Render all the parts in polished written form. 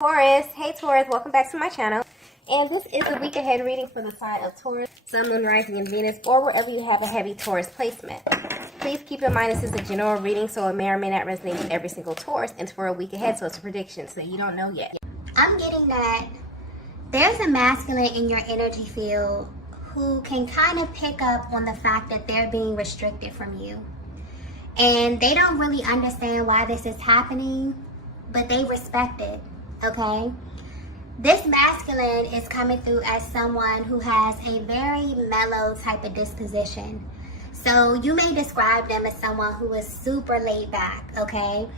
Taurus, hey Taurus, welcome back to my channel. And this is the week ahead reading for the sign of Taurus, Sun, Moon, Rising, and Venus, or wherever you have a heavy Taurus placement. Please keep in mind this is a general reading, so it may or may not resonate with every single Taurus. And it's for a week ahead, so it's a prediction, so you don't know yet. I'm getting that there's a masculine in your energy field who can kind of pick up on the fact that they're being restricted from you. And they don't really understand why this is happening, but they respect it. Okay, this masculine is coming through as someone who has a very mellow type of disposition. So you may describe them as someone who is super laid back. Okay,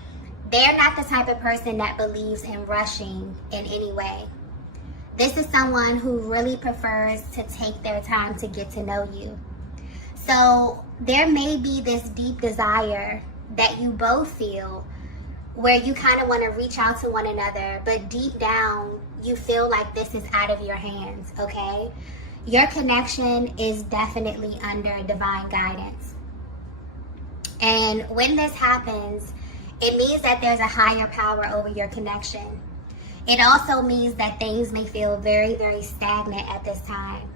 they're not the type of person that believes in rushing in any way. This is someone who really prefers to take their time to get to know you. So there may be this deep desire that you both feel where you kind of want to reach out to one another, but deep down you feel like this is out of your hands. Okay, your connection is definitely under divine guidance, and when this happens, it means that there's a higher power over your connection. It also means that things may feel very, very stagnant at this time.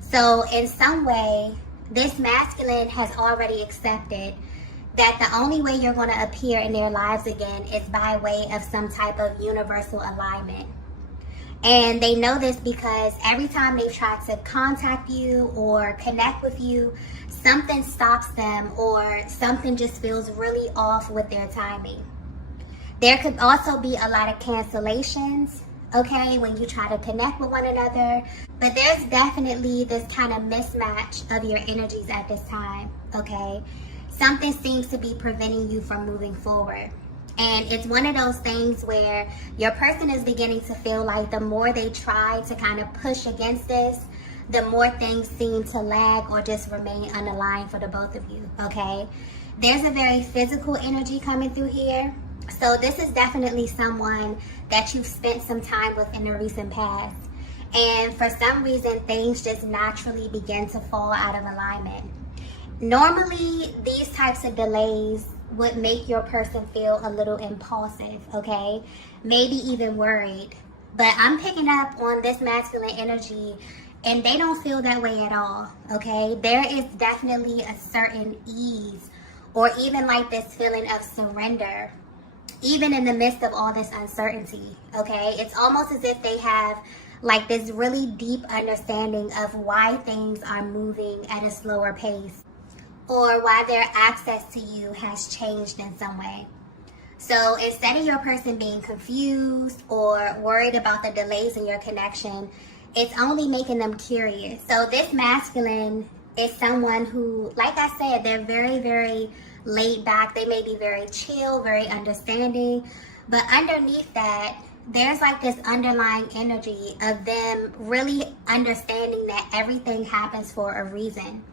So in some way, this masculine has already accepted that the only way you're going to appear in their lives again is by way of some type of universal alignment. And they know this because every time they've tried to contact you or connect with you, something stops them or something just feels really off with their timing. There could also be a lot of cancellations, okay, when you try to connect with one another. But there's definitely this kind of mismatch of your energies at this time, okay? Something seems to be preventing you from moving forward. And it's one of those things where your person is beginning to feel like the more they try to kind of push against this, the more things seem to lag or just remain unaligned for the both of you, okay? There's a very physical energy coming through here. So this is definitely someone that you've spent some time with in the recent past. And for some reason, things just naturally begin to fall out of alignment. Normally, these types of delays would make your person feel a little impulsive, okay? Maybe even worried. But I'm picking up on this masculine energy, and they don't feel that way at all, okay? There is definitely a certain ease, or even like this feeling of surrender, even in the midst of all this uncertainty, okay? It's almost as if they have like this really deep understanding of why things are moving at a slower pace, or why their access to you has changed in some way. So instead of your person being confused or worried about the delays in your connection, it's only making them curious. So this masculine is someone who, like I said, they're very, very laid back. They may be very chill, very understanding, but underneath that, there's like this underlying energy of them really understanding that everything happens for a reason.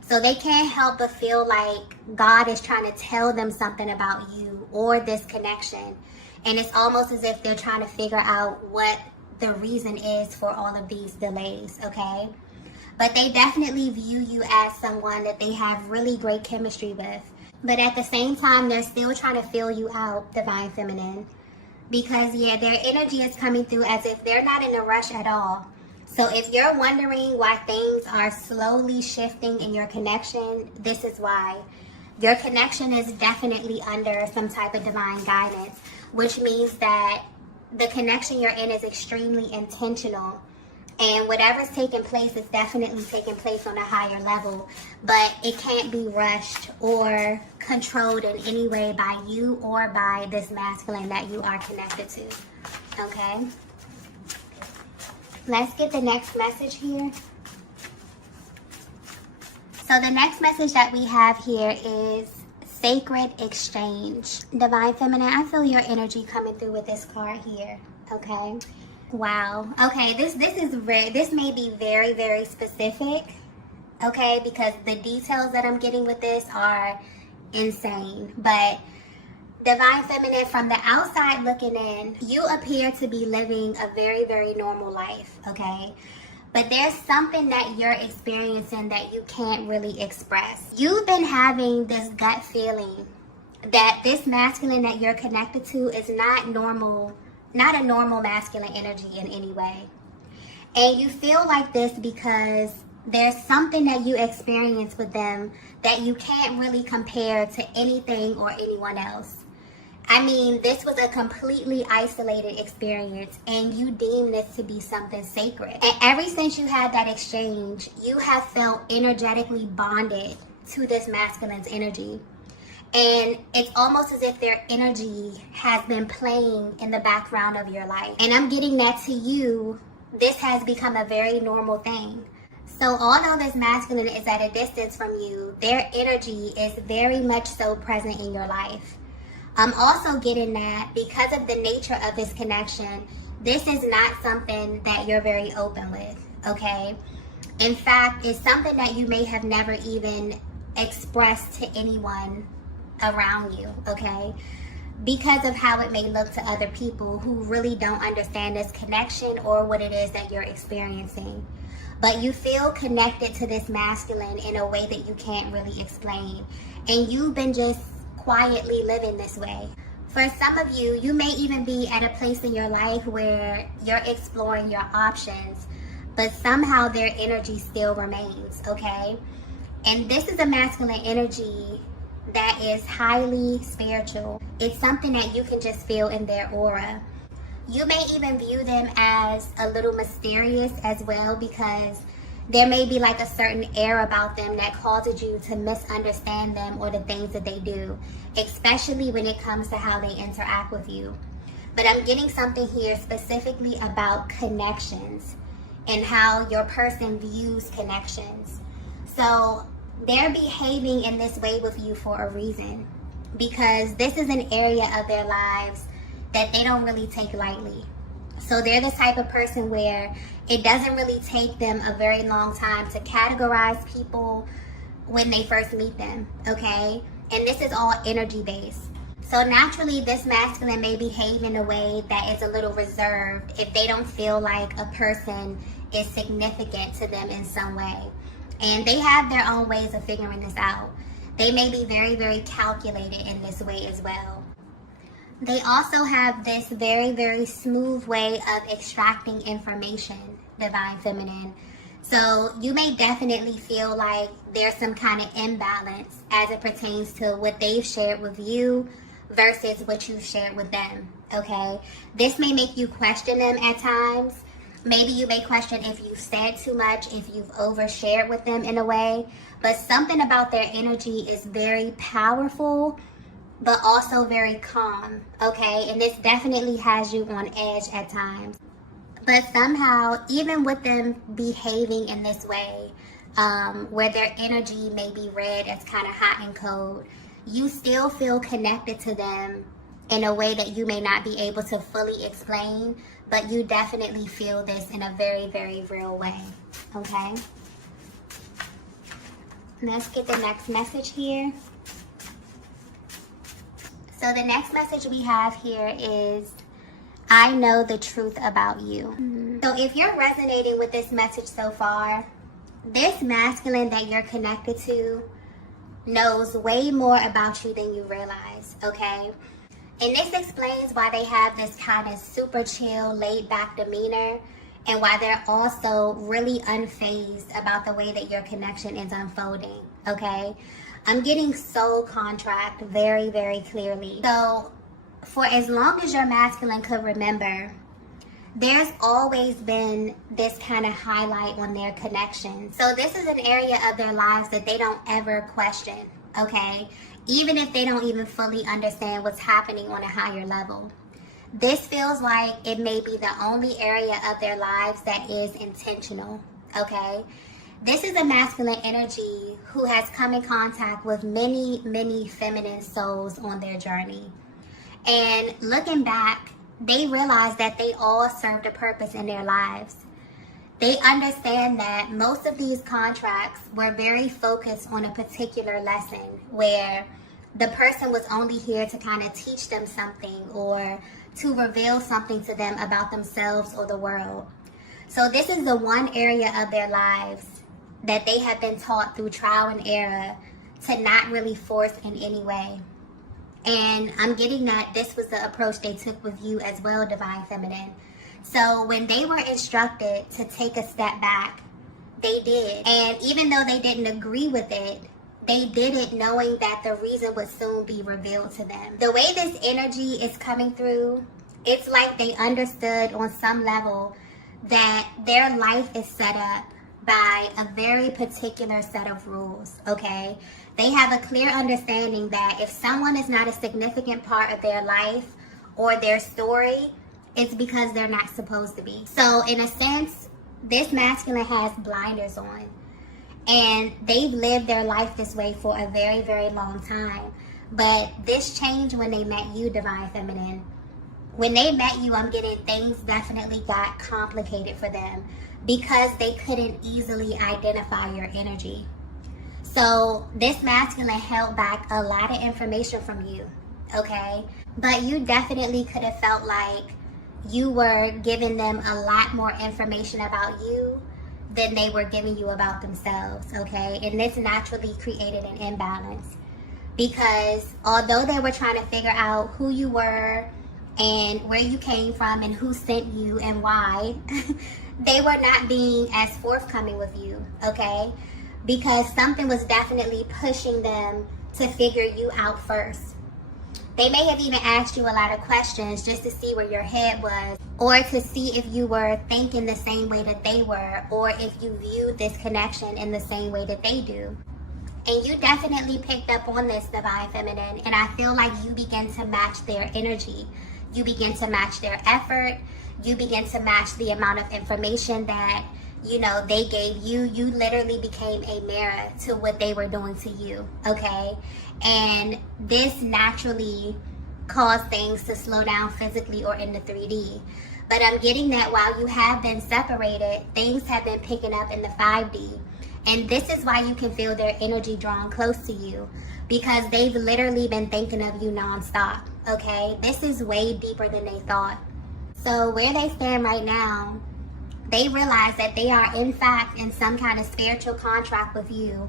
So they can't help but feel like God is trying to tell them something about you or this connection. And it's almost as if they're trying to figure out what the reason is for all of these delays, okay? But they definitely view you as someone that they have really great chemistry with. But at the same time, they're still trying to fill you out, Divine Feminine. Because, yeah, their energy is coming through as if they're not in a rush at all. So if you're wondering why things are slowly shifting in your connection, this is why. Your connection is definitely under some type of divine guidance, which means that the connection you're in is extremely intentional. And whatever's taking place is definitely taking place on a higher level, but it can't be rushed or controlled in any way by you or by this masculine that you are connected to, okay? Let's get the next message here. So the next message that we have here is Sacred Exchange. Divine Feminine, I feel your energy coming through with this card here, okay? Wow. Okay, this may be very, very specific, okay? Because the details that I'm getting with this are insane. But Divine Feminine, from the outside looking in, you appear to be living a very, very normal life, okay? But there's something that you're experiencing that you can't really express. You've been having this gut feeling that this masculine that you're connected to is not normal not a normal masculine energy in any way. And you feel like this because there's something that you experience with them that you can't really compare to anything or anyone else. I mean, this was a completely isolated experience, and you deem this to be something sacred. And ever since you had that exchange, you have felt energetically bonded to this masculine's energy. And it's almost as if their energy has been playing in the background of your life. And I'm getting that to you, this has become a very normal thing. So although this masculine is at a distance from you, their energy is very much so present in your life. I'm also getting that because of the nature of this connection, this is not something that you're very open with, okay? In fact, it's something that you may have never even expressed to anyone around you, okay? Because of how it may look to other people who really don't understand this connection or what it is that you're experiencing. But you feel connected to this masculine in a way that you can't really explain. And you've been just quietly living this way. For some of you, you may even be at a place in your life where you're exploring your options, but somehow their energy still remains, okay? And this is a masculine energy that is highly spiritual. It's something that you can just feel in their aura. You may even view them as a little mysterious as well, because there may be like a certain air about them that causes you to misunderstand them or the things that they do, especially when it comes to how they interact with you. But I'm getting something here specifically about connections and how your person views connections. So they're behaving in this way with you for a reason, because this is an area of their lives that they don't really take lightly. So they're the type of person where it doesn't really take them a very long time to categorize people when they first meet them, okay? And this is all energy based. So naturally, this masculine may behave in a way that is a little reserved if they don't feel like a person is significant to them in some way. And they have their own ways of figuring this out. They may be very, very calculated in this way as well. They also have this very, very smooth way of extracting information, Divine Feminine. So you may definitely feel like there's some kind of imbalance as it pertains to what they've shared with you versus what you've shared with them, okay? This may make you question them at times. Maybe you may question if you've said too much, if you've overshared with them in a way. But something about their energy is very powerful, but also very calm, okay? And this definitely has you on edge at times. But somehow, even with them behaving in this way, where their energy may be read as kind of hot and cold, you still feel connected to them in a way that you may not be able to fully explain, but you definitely feel this in a very, very real way, okay? Let's get the next message here. So the next message we have here is, I know the truth about you. So if you're resonating with this message so far, this masculine that you're connected to knows way more about you than you realize, okay? And this explains why they have this kind of super chill, laid back demeanor, and why they're also really unfazed about the way that your connection is unfolding, okay? I'm getting soul contract very, very clearly. So for as long as your masculine could remember, there's always been this kind of highlight on their connection. So this is an area of their lives that they don't ever question, okay? Even if they don't even fully understand what's happening on a higher level. This feels like it may be the only area of their lives that is intentional, okay? This is a masculine energy who has come in contact with many, many feminine souls on their journey. And looking back, they realize that they all served a purpose in their lives. They understand that most of these contracts were very focused on a particular lesson where the person was only here to kind of teach them something or to reveal something to them about themselves or the world. So this is the one area of their lives that they have been taught through trial and error to not really force in any way. And I'm getting that this was the approach they took with you as well, Divine Feminine. So when they were instructed to take a step back, they did. And even though they didn't agree with it, they did it knowing that the reason would soon be revealed to them. The way this energy is coming through, it's like they understood on some level that their life is set up by a very particular set of rules, okay? They have a clear understanding that if someone is not a significant part of their life or their story, it's because they're not supposed to be. So in a sense, this masculine has blinders on. And they've lived their life this way for a very, very long time. But this changed when they met you, Divine Feminine. When they met you, I'm getting things definitely got complicated for them because they couldn't easily identify your energy. So this masculine held back a lot of information from you, okay? But you definitely could have felt like you were giving them a lot more information about you than they were giving you about themselves, okay? And this naturally created an imbalance because although they were trying to figure out who you were and where you came from and who sent you and why, they were not being as forthcoming with you, okay? Because something was definitely pushing them to figure you out first. They may have even asked you a lot of questions just to see where your head was, or to see if you were thinking the same way that they were, or if you viewed this connection in the same way that they do. And you definitely picked up on this, Divine Feminine, and I feel like you begin to match their energy. You begin to match their effort. You begin to match the amount of information that, you know, they gave you. You literally became a mirror to what they were doing to you, okay? And this naturally caused things to slow down physically or in the 3D. But I'm getting that while you have been separated, things have been picking up in the 5D. And this is why you can feel their energy drawn close to you, because they've literally been thinking of you nonstop, okay? This is way deeper than they thought. So where they stand right now, they realize that they are in fact in some kind of spiritual contract with you,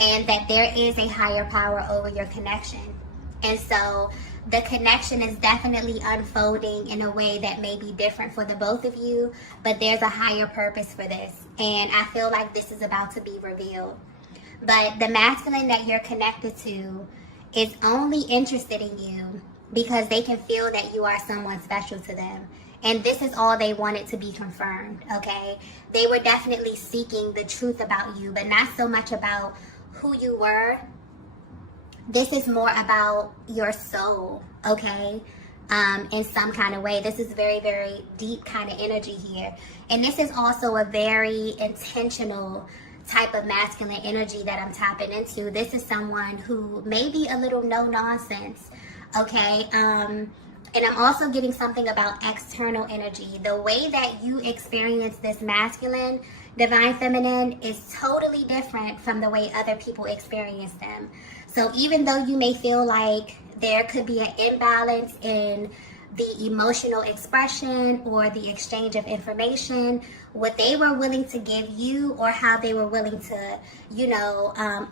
and that there is a higher power over your connection. And so the connection is definitely unfolding in a way that may be different for the both of you, but there's a higher purpose for this. And I feel like this is about to be revealed. But the masculine that you're connected to is only interested in you because they can feel that you are someone special to them. And this is all they wanted to be confirmed, okay? They were definitely seeking the truth about you, but not so much about who you were. This is more about your soul, okay? In some kind of way. This is very, very deep kind of energy here. And this is also a very intentional type of masculine energy that I'm tapping into. This is someone who may be a little no nonsense, okay? And I'm also getting something about external energy. The way that you experience this masculine, Divine Feminine, is totally different from the way other people experience them. So even though you may feel like there could be an imbalance in the emotional expression or the exchange of information, what they were willing to give you or how they were willing to,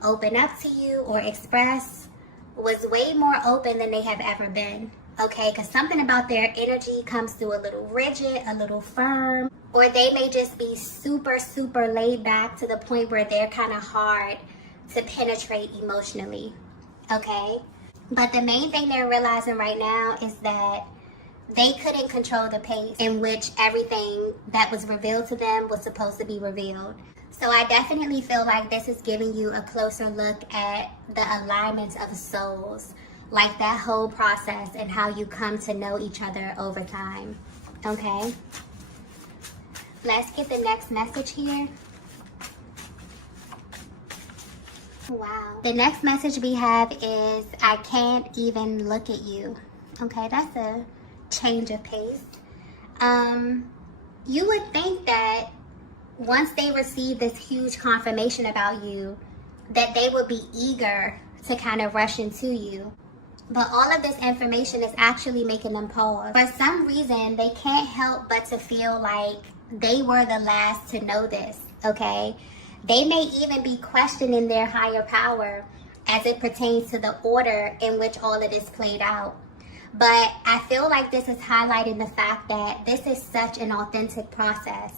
open up to you or express was way more open than they have ever been. Okay, because something about their energy comes through a little rigid, a little firm, or they may just be super, super laid back to the point where they're kind of hard to penetrate emotionally, okay? But the main thing they're realizing right now is that they couldn't control the pace in which everything that was revealed to them was supposed to be revealed. So I definitely feel like this is giving you a closer look at the alignment of souls, like that whole process and how you come to know each other over time, okay? Let's get the next message here. Wow. The next message we have is, I can't even look at you. Okay, that's a change of pace. You would think that once they receive this huge confirmation about you, that they would be eager to kind of rush into you. But all of this information is actually making them pause. For some reason, they can't help but to feel like they were the last to know this, okay? They may even be questioning their higher power as it pertains to the order in which all of this played out. But I feel like this is highlighting the fact that this is such an authentic process.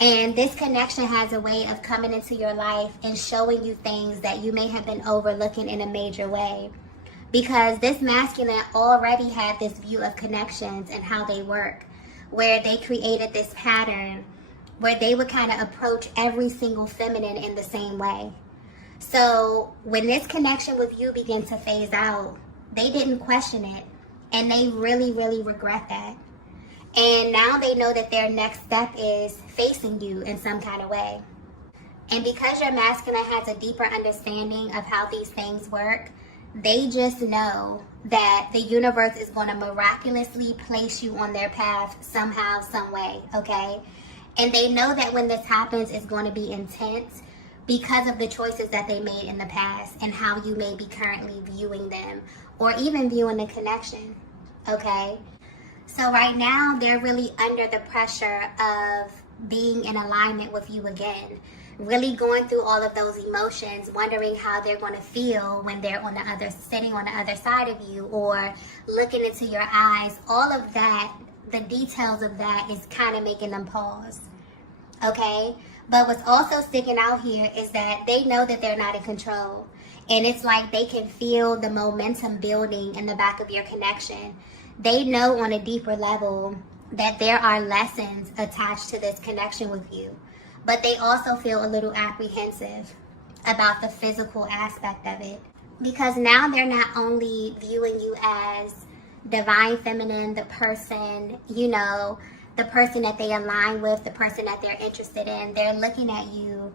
And this connection has a way of coming into your life and showing you things that you may have been overlooking in a major way. Because this masculine already had this view of connections and how they work, where they created this pattern where they would kind of approach every single feminine in the same way. So when this connection with you began to phase out, they didn't question it. And they really, really regret that. And now they know that their next step is facing you in some kind of way. And because your masculine has a deeper understanding of how these things work, they just know that the universe is going to miraculously place you on their path somehow, some way, okay? And they know that when this happens, it's going to be intense because of the choices that they made in the past and how you may be currently viewing them or even viewing the connection, okay? So right now, they're really under the pressure of being in alignment with you again, really going through all of those emotions, wondering how they're going to feel when they're sitting on the other side of you or looking into your eyes. All of that, the details of that is kind of making them pause, okay? But what's also sticking out here is that they know that they're not in control. And it's like they can feel the momentum building in the back of your connection. They know on a deeper level that there are lessons attached to this connection with you. But they also feel a little apprehensive about the physical aspect of it. Because now they're not only viewing you as divine feminine, the person, the person that they align with, the person that they're interested in. They're looking at you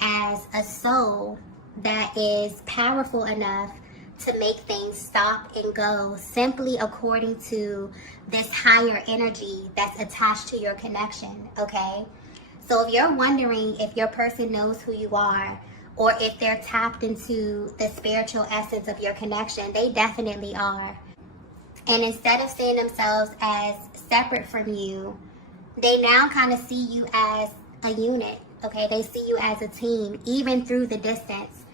as a soul that is powerful enough to make things stop and go simply according to this higher energy that's attached to your connection, okay? So if you're wondering if your person knows who you are or if they're tapped into the spiritual essence of your connection, they definitely are. And instead of seeing themselves as separate from you, they now kind of see you as a unit, okay? They see you as a team, even through the distance.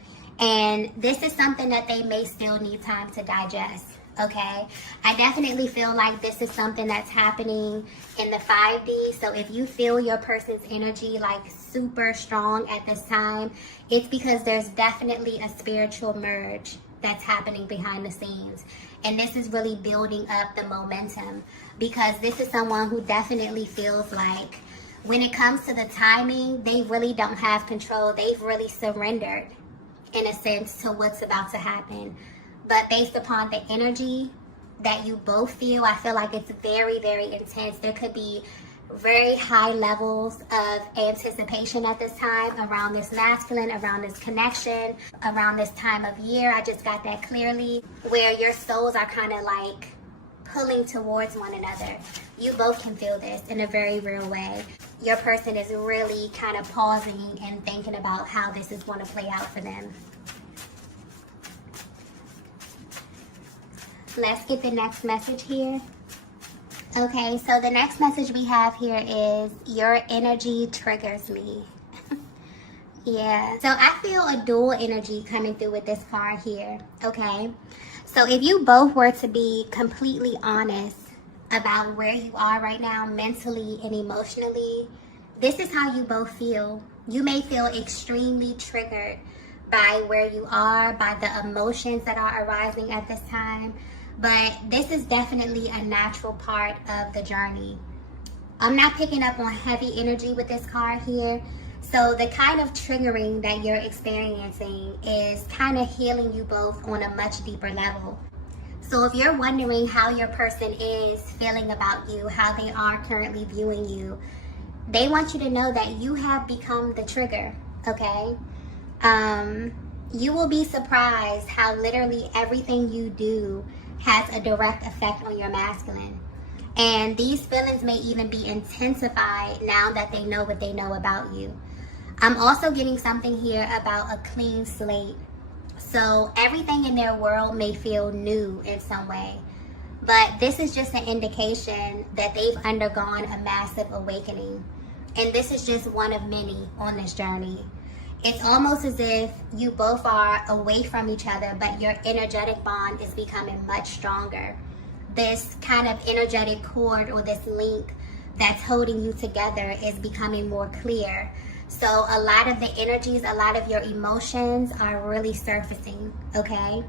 And this is something that they may still need time to digest, okay? I definitely feel like this is something that's happening in the 5D. So if you feel your person's energy like super strong at this time, it's because there's definitely a spiritual merge that's happening behind the scenes. And this is really building up the momentum because this is someone who definitely feels like when it comes to the timing, they really don't have control. They've really surrendered, in a sense, to what's about to happen. But based upon the energy that you both feel, I feel like it's very, very intense. There could be very high levels of anticipation at this time around this masculine, around this connection, around this time of year. I just got that clearly, where your souls are kind of like pulling towards one another. You both can feel this in a very real way. Your person is really kind of pausing and thinking about how this is going to play out for them. Let's get the next message here. Okay, so the next message we have here is, your energy triggers me. Yeah, so I feel a dual energy coming through with this card here, okay? So if you both were to be completely honest about where you are right now, mentally and emotionally, this is how you both feel. You may feel extremely triggered by where you are, by the emotions that are arising at this time. But this is definitely a natural part of the journey. I'm not picking up on heavy energy with this card here. So the kind of triggering that you're experiencing is kind of healing you both on a much deeper level. So if you're wondering how your person is feeling about you, how they are currently viewing you, they want you to know that you have become the trigger, okay? You will be surprised how literally everything you do has a direct effect on your masculine. And these feelings may even be intensified now that they know what they know about you. I'm also getting something here about a clean slate. So everything in their world may feel new in some way. But this is just an indication that they've undergone a massive awakening. And this is just one of many on this journey. It's almost as if you both are away from each other, but your energetic bond is becoming much stronger. This kind of energetic cord or this link that's holding you together is becoming more clear. So a lot of the energies, a lot of your emotions are really surfacing, okay?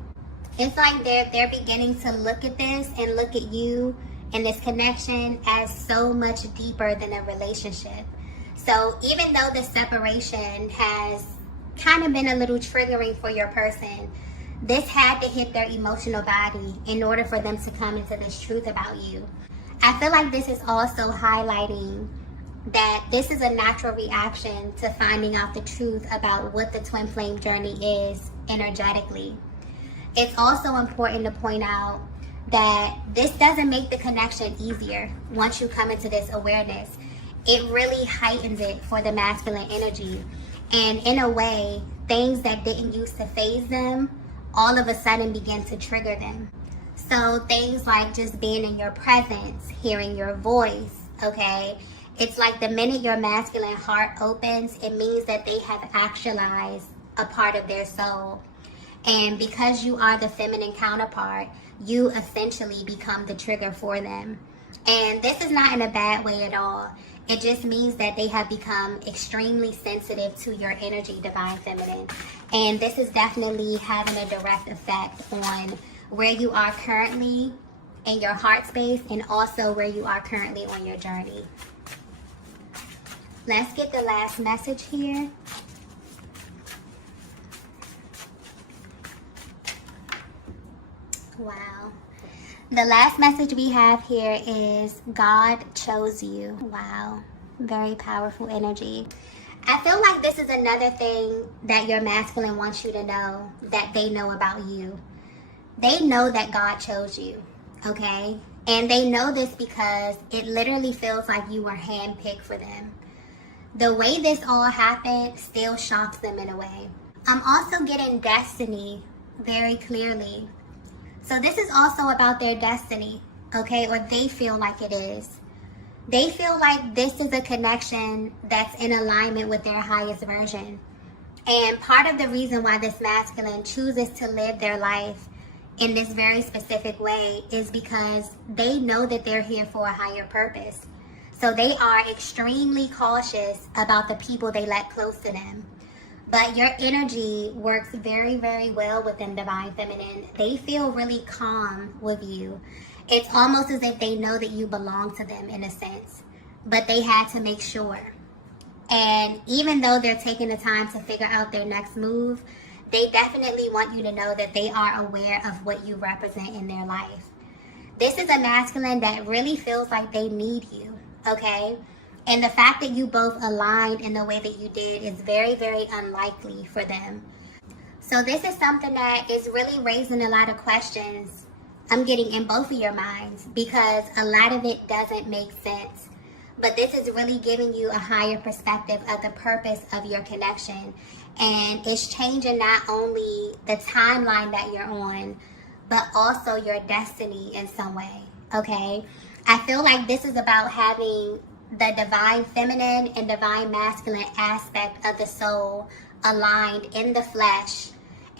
It's like they're beginning to look at this and look at you and this connection as so much deeper than a relationship. So even though the separation has kind of been a little triggering for your person, this had to hit their emotional body in order for them to come into this truth about you. I feel like this is also highlighting that this is a natural reaction to finding out the truth about what the twin flame journey is energetically. It's also important to point out that this doesn't make the connection easier once you come into this awareness. It really heightens it for the masculine energy. And in a way, things that didn't used to faze them, all of a sudden begin to trigger them. So things like just being in your presence, hearing your voice, okay? It's like the minute your masculine heart opens, it means that they have actualized a part of their soul. And because you are the feminine counterpart, you essentially become the trigger for them. And this is not in a bad way at all. It just means that they have become extremely sensitive to your energy, divine feminine. And this is definitely having a direct effect on where you are currently in your heart space and also where you are currently on your journey. Let's get the last message here. Wow. The last message we have here is God chose you. Wow. Very powerful energy. I feel like this is another thing that your masculine wants you to know that they know about you. They know that God chose you, okay? And they know this because it literally feels like you were handpicked for them. The way this all happened still shocks them in a way. I'm also getting destiny very clearly. So this is also about their destiny, okay? Or they feel like it is. They feel like this is a connection that's in alignment with their highest version. And part of the reason why this masculine chooses to live their life in this very specific way is because they know that they're here for a higher purpose. So they are extremely cautious about the people they let close to them. But your energy works very, very well with them, divine feminine. They feel really calm with you. It's almost as if they know that you belong to them in a sense. But they had to make sure. And even though they're taking the time to figure out their next move, they definitely want you to know that they are aware of what you represent in their life. This is a masculine that really feels like they need you, okay? And the fact that you both aligned in the way that you did is very, very unlikely for them. So this is something that is really raising a lot of questions I'm getting in both of your minds because a lot of it doesn't make sense. But this is really giving you a higher perspective of the purpose of your connection. And it's changing not only the timeline that you're on, but also your destiny in some way, okay? I feel like this is about having the divine feminine and divine masculine aspect of the soul aligned in the flesh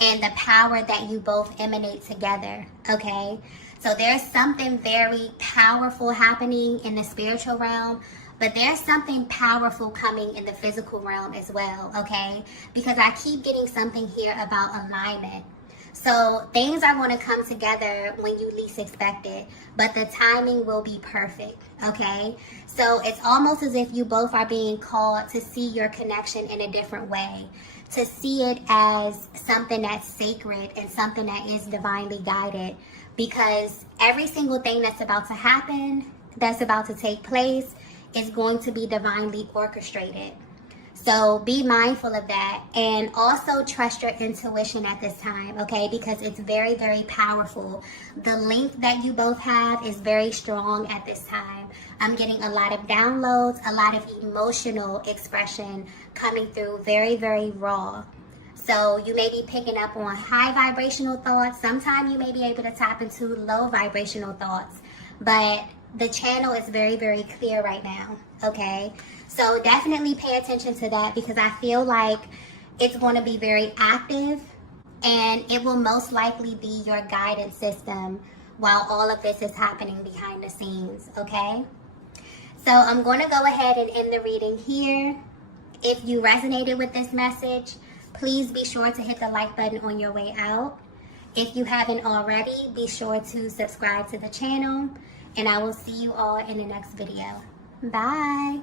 and the power that you both emanate together, okay? So there's something very powerful happening in the spiritual realm, but there's something powerful coming in the physical realm as well, okay? Because I keep getting something here about alignment. So things are going to come together when you least expect it, but the timing will be perfect, okay? So it's almost as if you both are being called to see your connection in a different way, to see it as something that's sacred and something that is divinely guided, because every single thing that's about to happen, that's about to take place, is going to be divinely orchestrated. So be mindful of that, and also trust your intuition at this time, okay? Because it's very, very powerful. The link that you both have is very strong at this time. I'm getting a lot of downloads, a lot of emotional expression coming through, very, very raw. So you may be picking up on high vibrational thoughts. Sometimes you may be able to tap into low vibrational thoughts, but the channel is very, very clear right now, okay? So definitely pay attention to that, because I feel like It's going to be very active, and it will most likely be your guidance system while all of this is happening behind the scenes, okay? So I'm going to go ahead and end the reading here. If you resonated with this message, please be sure to hit the like button on your way out. If you haven't already, be sure to subscribe to the channel, and I will see you all in the next video. Bye.